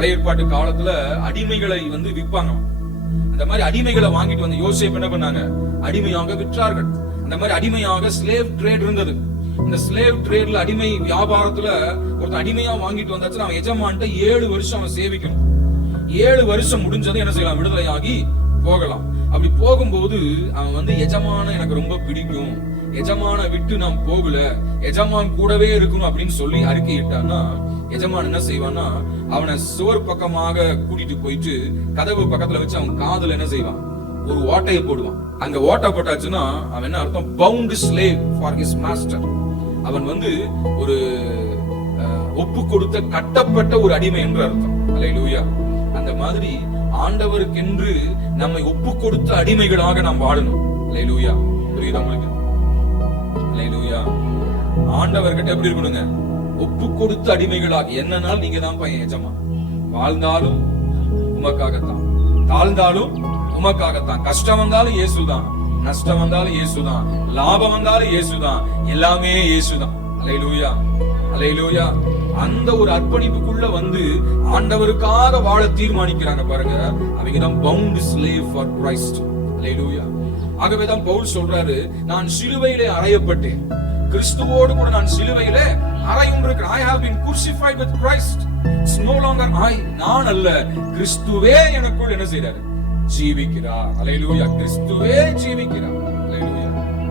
பழைய ஏற்பாட்டு காலத்துல அடிமைகளை விற்பாங்க. அந்த மாதிரி அடிமைகளை வாங்கிட்டு வந்து யோசேப்பு என்ன பண்ணாங்க? அடிமையாக விற்றார்கள். அந்த மாதிரி அடிமையாக ஸ்லேவ் ட்ரேட் இருந்தது. இந்த ஸ்லேவ் ட்ரேட்ல, அடிமை வியாபாரத்துல ஒருத்தர் அடிமையா வாங்கிட்டு வந்தாச்சுன்னா அவன் எஜமான்ட்ட 7 வருஷம் அவன் சேவிக்கணும். 7 வருஷம் முடிஞ்சது என்ன செய்யலாம்? விடுதலையாகி போகலாம். அப்படி போகும்போது அவன் எஜமான எனக்கு ரொம்ப பிடிக்கும், எஜமான விட்டு நான் போகல, எஜமான் கூடவே இருக்கணும் அப்படின்னு சொல்லி அறிக்கையிட்டான்னா, எஜமான் என்ன செய்வான்னா அவனை சுவர் பக்கமாக கூட்டிட்டு போயிட்டு கதவு பக்கத்துல வச்சு அவன் காதுல என்ன செய்வான்? ஒரு ஓட்டையை போடுவான். அங்க ஓட்டை போட்டாச்சுன்னா அவன் என்ன அர்த்தம்? Bound slave for his master. அவன் ஒரு ஒப்பு கொடுத்த கட்டப்பட்ட ஒரு அடிமை என்று அர்த்தம். அல்லேலூயா. அந்த மாதிரி ஆண்டவருக்கென்று நம்மை ஒப்பு கொடுத்த அடிமைகளாக நாம் வாழணும். அல்லேலூயா. புரியுதா உங்களுக்கு? அல்லேலூயா. ஆண்டவர்கிட்ட எப்படி இருக்கணுங்க? ஒப்பு கொடுத்த அடிமைகளாக. என்னன்னாலும் நீங்க தான் பையன் எஜமா. வாழ்ந்தாலும் உமக்காகத்தான், தாழ்ந்தாலும் உமக்காகத்தான், கஷ்டம் வந்தாலும் இயேசுதான், நஷ்டம் வந்தாலும் இயேசுதான், லாபம் வந்தாலும் இயேசுதான், எல்லாமே இயேசுதான். அல்லேலூயா. அல்லேலூயா. அந்த ஒரு அர்ப்பணிப்புக்குள்ள ஆண்டவருக்காக வாழ தீர்மானிக்கிறாங்க பாருங்க. அவங்கதான் பவுண்ட் ஸ்லேவ் ஃபார் கிரைஸ்ட். அல்லேலூயா. ஆகவேதான் பவுல் சொல்றாரு, நான் சிலுவையிலே அறையப்பட்டேன், கிறிஸ்துவோடு கூட நான் சிலுவையிலே அறையுண்டிருக்கிறேன். I have been crucified with Christ. It's no longer I. நான் அல்ல, கிறிஸ்துவே எனக்குள் என்ன செய்றாரு? ஜீவிக்கிறார். அல்லேலூயா. கிறிஸ்துவே ஜீவிக்கிறார். அல்லேலூயா.